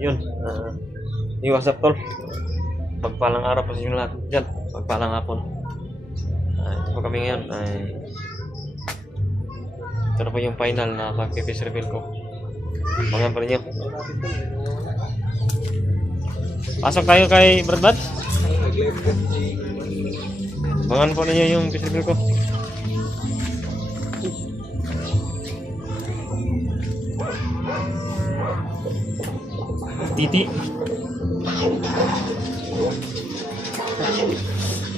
Yun. Iwas up tol. Pagpalang araw po sa inyo lahat dyan. Pagpalang hapon. Ito po kami ngayon. Ito na po yung final na pag-face reveal ko. Abangan pa rin nyo. Pasok tayo kay Brad. Abangan po ninyo yung face reveal ko. Titi.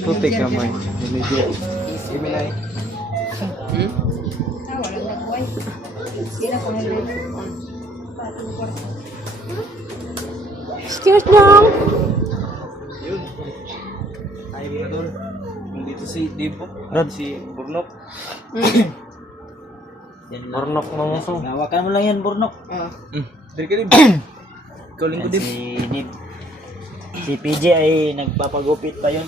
Putik kamay. Similay. Excuse lang. Yun. Ay, mga tol. Kung dito si Depo, Brad. si Burnok. Burnok ng uso. Hawakan mo lang yan, Burnok. Dari ka rin. Ikaw linggo Yan din. si Nip. Si PJ ay nagpapagupit pa yun.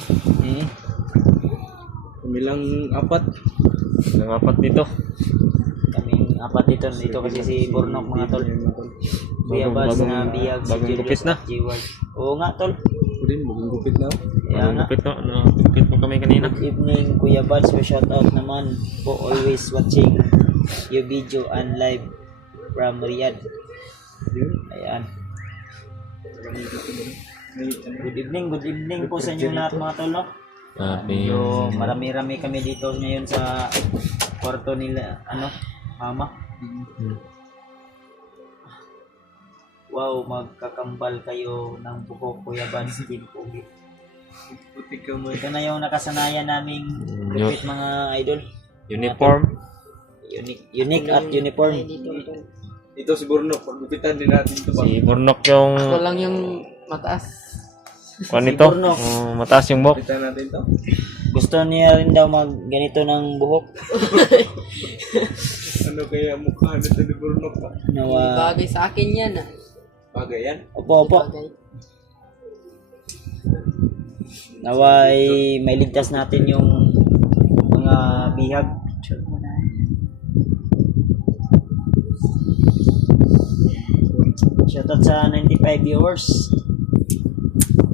Kumilang apat. Ilang apat dito. Kaming apat dito kasi si Burnok mga tol. Kuya Baz na biyag si bagong Julius gupit na. at Jiwal. Oo nga tol. Ako din, bagong gupit na. Kaya nga. Gupit no. Gupit po kami kanina. Good evening Kuya Baz. Shout out naman po always watching your video and live from Riyadh. Ayan. Good evening po sa inyo lahat mga tol. No? Happy. So, marami-rami kami dito ngayon sa kwarto nila, mama. Wow, magkakambal kayo ng buhok, Kuya Van Skin Pogi. Putik kamay. Ito na yung nakasanayan naming gupit mga idol. Uniform. Unique at uniform. Ito si Burnok, paggupitan din natin ito ba? Si Burnok yung Ako lang yung mataas. kuan nito. Burnok. Mataas yung buhok. Gupitan natin ito. Gusto niya rin daw mag ganito ng buhok. Ano kaya mukha nito ni Burnok ba? Nawa, Bagay sa akin yan ah. Bagay yan. opo. Bagay. Naway may ligtas natin yung mga bihag. Shoutout sa 95 viewers.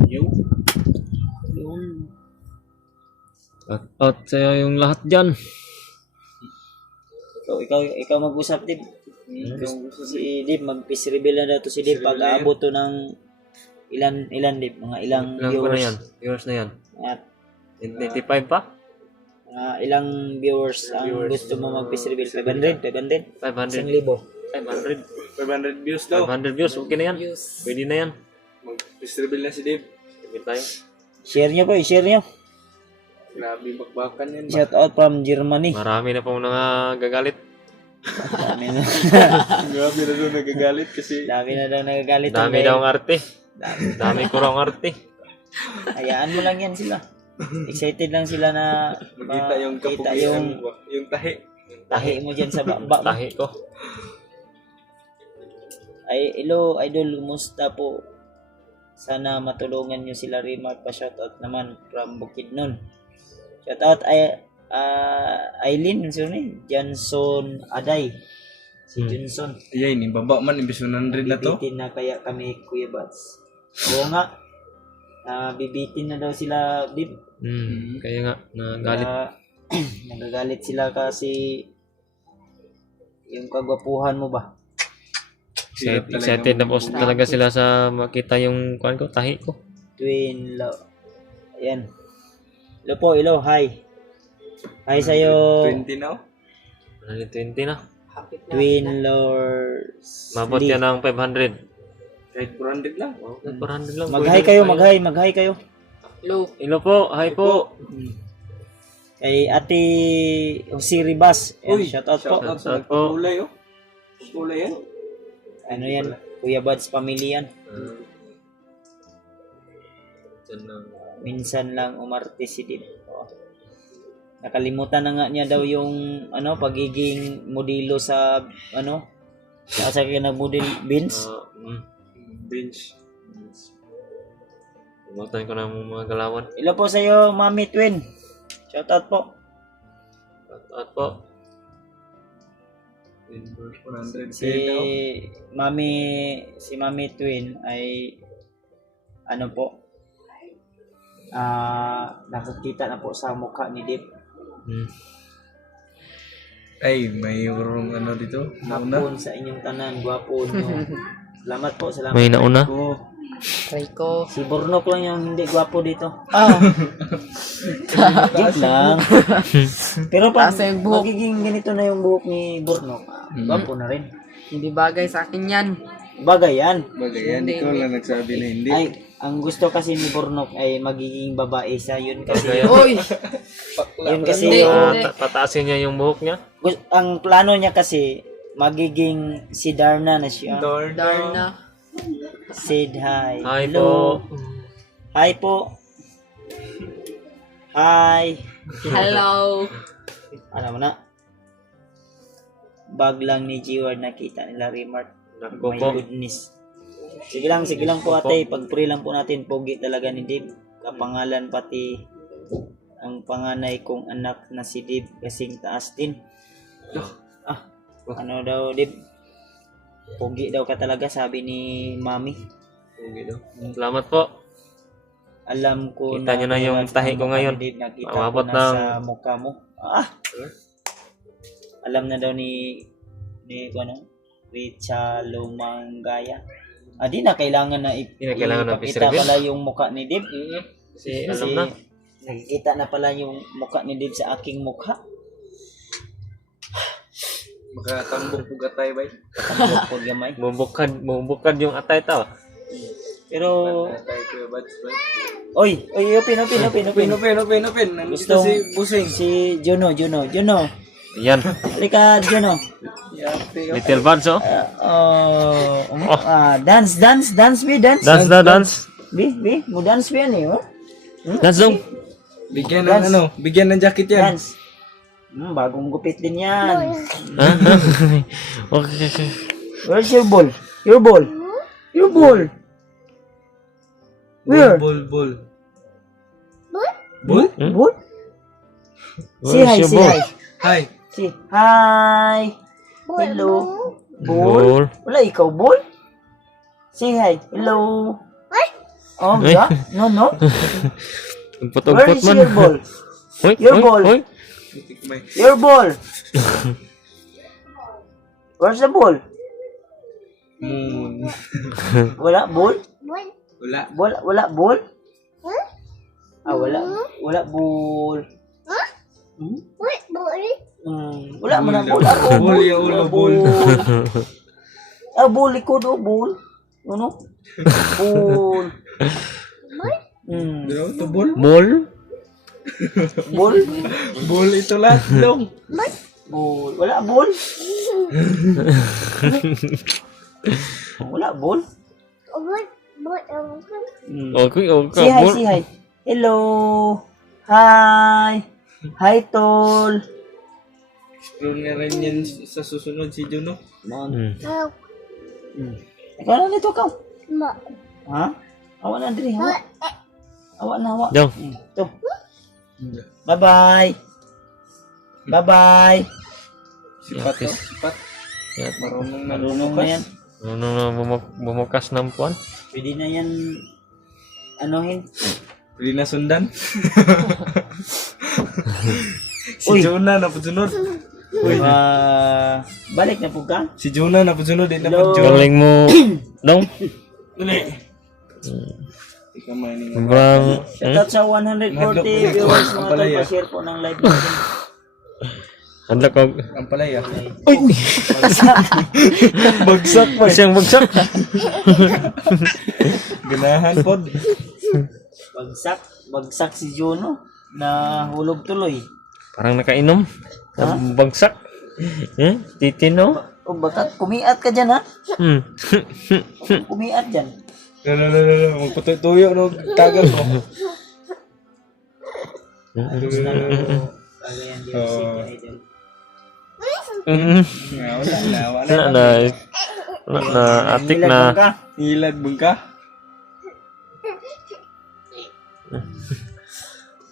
Yung. Yung At sa'yo yung lahat dyan. ikaw mag-usap, Dib. Si Dib, mag-peace reveal na daw to si Dib pag aabot to ng ilan Dib, mga ilang Ilang pa na yan? viewers. Viewers na yan. At 95 pa? mga ilang viewers ang gusto mo mag-peace reveal? 500? 500. 1,000. 500. 500 views daw. 500 views. Okay na yan. Views. Pwede na yan. Mag-distribute na si Dave. Pwede tayo. Share nyo po, share nyo. Grabe bakbakan yan. Shout out from Germany. Marami na pong gagalit. Dami na, Grabe na doon nagagalit kasi dami na daw nagagalit. Dami daw ang arte. Dami ko raw ang arte. Hayaan mo lang yan sila. Excited lang sila na makita yung makita kapugian mo ba? Yung tahi. tahi mo dyan sa baba mo. Tahi ko. Ay, hello, idol, kumusta po? Sana matulungan nyo sila rin magpa-shoutout naman from Bukidnon. Shoutout ay Aileen, Johnson Aday. Si Johnson. Ayan, ibaba man, imbis 100 na to. Bibitin na kaya kami, Kuya Bats. Oo nga. Bibitin na daw sila, Dib. Kaya nga, nagalit. Nagagalit sila kasi yung kagwapuhan mo ba? Excited na po talaga sila sa makita yung kuan ko, tahi ko. Twin Lo. Ayan. Hello po, hello, hi. Hi sa'yo, 20 now? 120 na. Hapit na. Twin Lords. Mabot yan ng 500. Kahit 400 lang. Oh, 400 lang. Mag-hi kayo, mag-hi kayo. Low. Hello po, hi po. Kay Ate Jose Bas. Uy, Shout out po. Shout out Shout sa po. kulay oh. Kulay yan. Ano yan? Kuya Buds Family yan. Minsan lang umarte si Dib. Oh. Nakalimutan na nga niya daw yung pagiging modelo sa sa nag-model Beans. Bench. Umutan ko ng mga galawan. Hello po sa iyo, Mami Twin. Shout out po. At po. 100 Si Mami Twin ay ano po, nakakita na po sa mukha ni Dip. Ay, may urong ano dito. Nauna. Hapon sa inyong tanan, gwapo nyo. Salamat po, salamat. May nauna. po. Try ko. Si Bornok lang yung hindi gwapo dito. Ah, Joke lang. Pero pag Taas yung buhok. magiging ganito na yung buhok ni Bornok, gwapo na rin. hindi bagay sa akin yan. Bagay yan. Bagay yan, ikaw lang nagsabi na hindi. Ay, ang gusto kasi ni Bornok ay magiging babae siya. Yun kasi, Uy! yun kasi Hindi, yung, hindi. Tataasin niya yung buhok niya. ang plano niya kasi, magiging si Darna na siya. Darna. Said hi. Hi Hello. po. Hi po. Hi. Hello. Ano mo na? Bag lang ni G-Ward nakita nila Remart. Naku My po. goodness. Sige lang po ate. Pag-pray lang po natin. Pogi talaga ni Dib. Kapangalan pati ang panganay kong anak na si Dib. Kasing taas din. Ano daw Dib? Pogi daw ka talaga sabi ni Mami. Salamat po. Alam ko Kita nyo na yung tahi ko ngayon. Dib, nakita Umabot ko na ng- sa mukha mo. Alam na daw ni ano, Richa Lumangaya. Di na kailangan na Di na kailangan na ipakita i-reveal. pala yung mukha ni Dib. Kasi Kasi alam na. nakikita na pala yung mukha ni Dib sa aking mukha. Makatambong pugatay ba? Katambok po gamay. Bubukad yung atay tao. Pero, Atay ko yung buds ba? oy, open. Open. Nandito Gustong- si Busing. Si Juno. Yan. Halika, Juno. Little buds oh. Dance, be. Dance na dance. Be, mo dance be yan eh, oh. Dance dong. Bigyan ng ano, bigyan ng jacket yan. Dance. Bagong gupit din yan. Ha? Okay. Where's your ball? Your ball? Where? Bull. Ball? Hmm? Ball? Where's your ball? Hi. Say hi. Hello. Ball? Ball. Wala ikaw, ball? Say hi. Hello. Oh, Ay. yeah? No. Where Putog-put is man. your ball? Hoy, Your hoy, ball. hoy. Your ball. Where's the ball? Moon. Wala ball? Wala. Wala ball? Wala ball. Wala man ang ball. Ako, Bull yung ulo, bull. Ball likod oh, ball. Ano? Ball. Ano to bull? Ball? Ball? Bull ito lahat dong. Ball. Wala ball? Wala ball? Okay, Say hi, ball. say hi. Hello. Hi. Hi, tol. Explore nga rin yan sa susunod si Juno. Hmm. Ikaw na dito, ikaw. Ha? Awa na diri, awa. Awa na, awa. Dong. Ito. Bye-bye. Bye-bye. Sipat to. Sipat. Yan. Marunong na Marunong na yan. Ano na bumukas ng puwan? Pwede na yan anuhin. Pwede na sundan. Si Uy. Jonah na pagsunod. Balik na po ka. Si Jonah na pagsunod. Di na Hello. pagsunod. Galing mo. Dong. Ikaw mining. Sobrang... Shoutout sa 140 viewers mga tol. Pa-share po ng live natin. Hadla ko. Ang palaya. Bagsak pa. Siyang bagsak. Ganahan pod. Bagsak si Juno na hulog tuloy. Parang nakainom. Bagsak. Titino. O baka kumiat ka dyan ha? Hmm. Kumiat dyan. No. Magpatuyo no. Tagal mo. Wala na. Atik na. Hilad mong ka.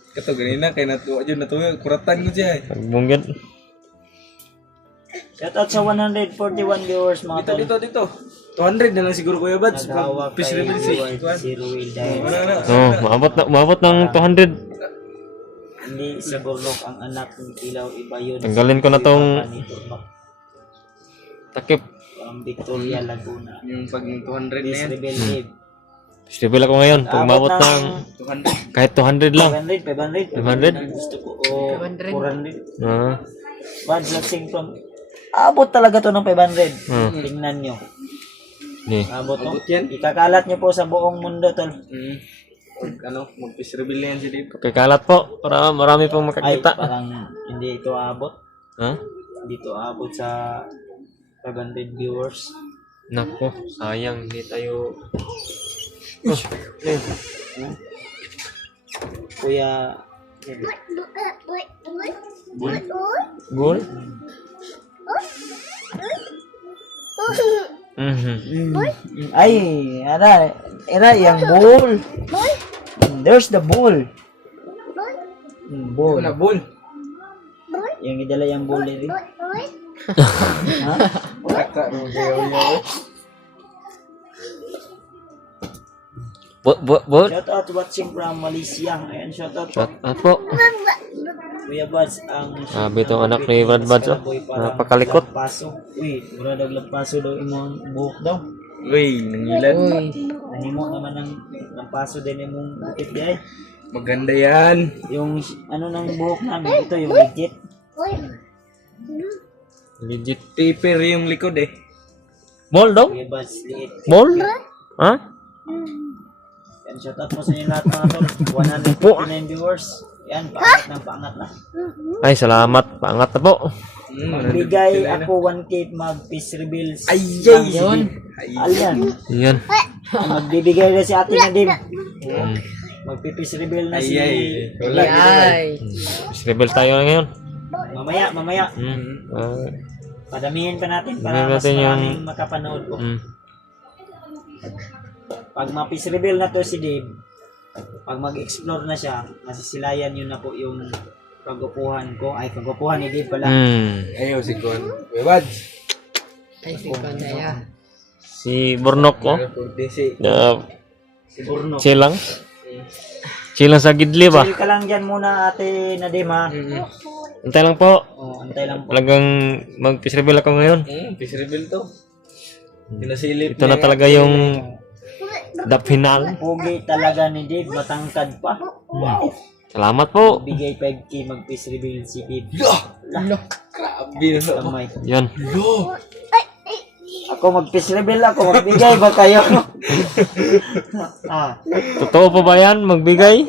Kato ganina kay natuwa jud natuyo kuratan ko siya. Pagbunggit. Shoutout sa 141 viewers mga tol. Dito. 200 na lang siguro Kuya Bads. Naghawa Fish kay reveal si Ruel dahil Oh, maabot ng 200. hindi si Borlok ang anak ng Ilaw, iba yun. Tanggalin ko na tong Papa ni Borlok takip. from Victoria, Laguna. Yung pag 200 na Please yan. rebel Dave. Stable ako ngayon. Pag maabot ng 200. kahit 200 lang. 500. 500? Gusto ko. O 500. 400. Ah, Bad Latsing from... Abot talaga to ng 500. Hmm. Tingnan nyo. ni. Abot to. Abot yan. Ikakalat nyo po sa buong mundo tol. Mag-fish reveal na yan si Dave. Kakalat po para marami pong Ay, makakita. parang hindi ito abot. Ha? Hindi ito abot sa 500 viewers. Nako, sayang hindi tayo. Kuya... Goal? Mhm. Ay, era yung ball. There's the ball. Ball. Wala, bull. Yung idala yung ball dito. Ha? Baka, yaw. Bot? Shout out watching from Malaysia. Ayan, shout out po. Shot out po. Kuya Buds ang Sabi itong anak ni Brad Buds, oh. Napakalikot. Paso. Uy, mura daw paso daw imong buhok daw. Uy, nangilan. Uy. Nanimo naman ng paso din imong bukit di ay. Maganda yan. Yung ano ng buhok namin ito yung legit. Legit. Taper yung likod eh. Ball daw? Kuya Buds liit. Ball? Ha? Yan, shout out po sa inyo lahat mga tol. 159 viewers. Yan, paangat na. Ay, salamat. Paangat na po. Magbigay ako 1K mag-peace reveals. Ay, lang si yun. Dave. Alyan. Yan. Magbibigay na si ate na Dave. Mm. Magpipis reveal na si Ay. Wala. Ay. Rebel tayo na ngayon. Mamaya. Mm. Padamihin pa natin Padamihin para mas natin yung- maraming makapanood po. Mm. Pag mapis reveal na to si Dave, pag mag-explore na siya, masisilayan yun na po yung kagupuhan ko. Ay, kagupuhan ni Dave pala. Mm. Ayaw si Kon. Kuya Bads. Ay, si Konaya. Si Bornok ko. Si Si Burno. Chilang. Chilang sa gidli ba? Chill ka lang dyan muna ate Nadim ha. Antay lang po. O, antay lang po. Talagang mag-fish reveal ako ngayon. fish reveal to. Pinasilip Ito na talaga yung the final. Pugi talaga ni Dave, matangkad pa. Salamat po. Bigay 5K mag-peace reveal si Dave. Grabe na sa Kamay. Yan. Ako mag-peace reveal ako, magbigay ba kayo? ah, Totoo pa ba yan? Magbigay?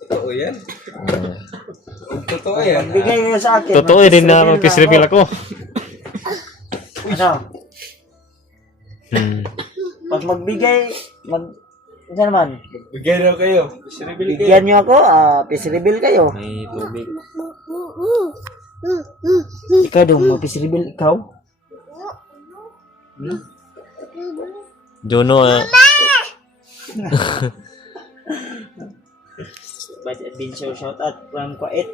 Totoo yan. Totoo yan. magbigay kayo sa akin. Totoo din na mag-fish reveal ako. Ano? Hmm. Pag magbigay, ano naman? Bigyan na kayo. Fish reveal kayo. Bigyan nyo ako, peace reveal kayo. May tubig. Ikaw dong, mag-peace reveal ikaw? Jono, But adventure shout out from Kuwait.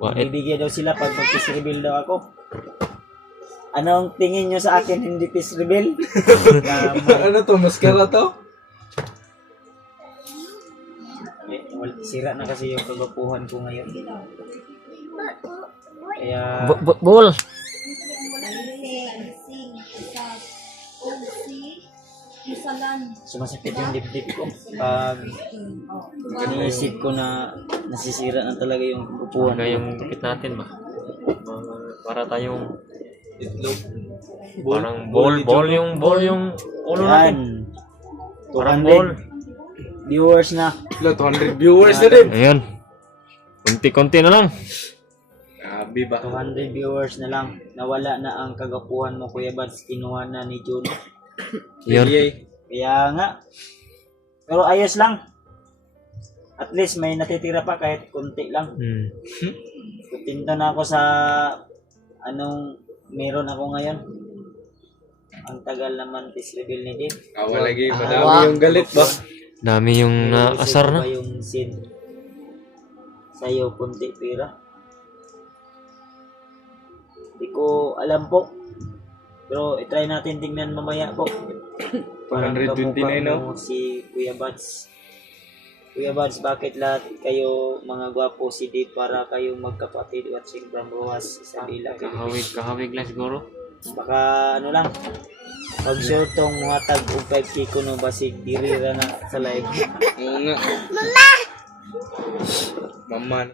Wait. Bibigyan daw sila pag mag-peace reveal daw ako. Anong tingin nyo sa akin hindi peace reveal? Ano to? Mascara to? Sira na kasi yung kagapuhan ko ngayon. Kaya Ball. sumasakit yung dibdib ko. Pag iniisip ko na nasisira na talaga yung kagapuhan Talaga ko. yung tikit natin ba? Para tayong Itlog. parang ball yung ulo natin. Yan. Parang ball. 200 viewers na. 200 viewers na din. Ayun. Kunti-kunti na lang. Grabe ba? 200 viewers na lang. Nawala na ang kagapuhan mo, Kuya Bads. Kinuha na ni Jun. Yun. Kaya nga. Pero ayos lang. At least may natitira pa kahit kunti lang. Hmm. Kutinto na ako sa anong meron ako ngayon. Ang tagal naman peace reveal ni Dave. Awa lagi. Awa. Madami yung galit ba? Dami yung naasar na. Ba yung sin sa'yo kunti pera? Hindi ko alam po. Pero i-try natin tingnan mamaya po. Parang 129, kamukha no? mo si Kuya Buds. Kuya Buds, bakit lahat kayo mga gwapo si Dave para kayong magkapatid watching from Rojas, Isabela? Kahawig lang siguro. Baka ano lang, pag sure tong muhatag og 5K kuno basig diri ra na sa live. Oo nga. Mama!